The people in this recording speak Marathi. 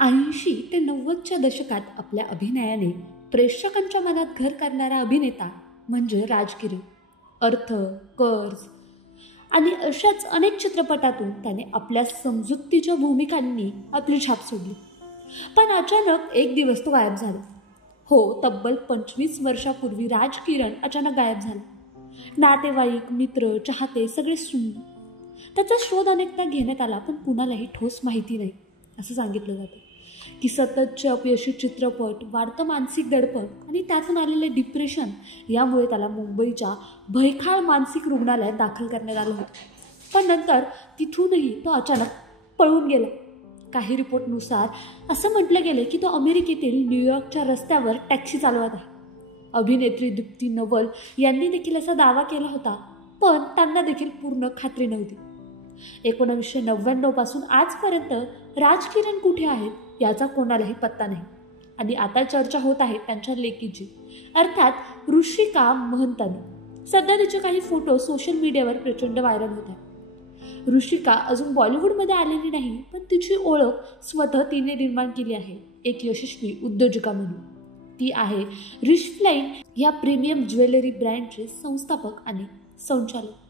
80 ते 90च्या दशकात आपल्या अभिनयाने प्रेक्षकांच्या मनात घर करणारा अभिनेता म्हणजे राज किरण. अर्थ, कर्ज आणि अशाच अनेक चित्रपटातून त्याने आपल्या समजुतीच्या भूमिकांनी आपली छाप सोडली. पण अचानक एक दिवस तो गायब झाला. हो, तब्बल 25 वर्षापूर्वी राज किरण अचानक गायब झाला. नातेवाईक, मित्र, चाहते सगळे सुन्न. त्याचा शोध अनेकदा घेण्यात आला, पण कुणालाही ठोस माहिती नाही असं सांगितलं जातं की सततचे अपयशी चित्रपट, वाढतं मानसिक दडपण आणि त्यातून आलेले डिप्रेशन यामुळे त्याला मुंबईच्या भयखाळ मानसिक रुग्णालयात दाखल करण्यात आलं होतं. पण नंतर तिथूनही तो अचानक पळून गेला. काही रिपोर्टनुसार असं म्हटलं गेलं की तो अमेरिकेतील न्यूयॉर्कच्या रस्त्यावर टॅक्सी चालवत आहे. अभिनेत्री दीप्ती नवल यांनी देखील असा दावा केला होता, पण त्यांना देखील पूर्ण खात्री नव्हती. 1999 पासून आजपर्यंत राज किरण कुठे आहेत याचा कोणालाही पत्ता नाही. आणि आता चर्चा होत आहे त्यांच्या लेकीची, अर्थात ऋषिका महंतानी. सध्या तिचे काही फोटो सोशल मीडियावर प्रचंड व्हायरल होत आहेत. ऋषिका अजून बॉलिवूडमध्ये आलेली नाही, पण तिची ओळख स्वतः तिने निर्माण केली आहे एक यशस्वी उद्योजिका म्हणून. ती आहे रिशफ्लाइन या प्रीमियम ज्वेलरी ब्रँडचे संस्थापक आणि संचालक.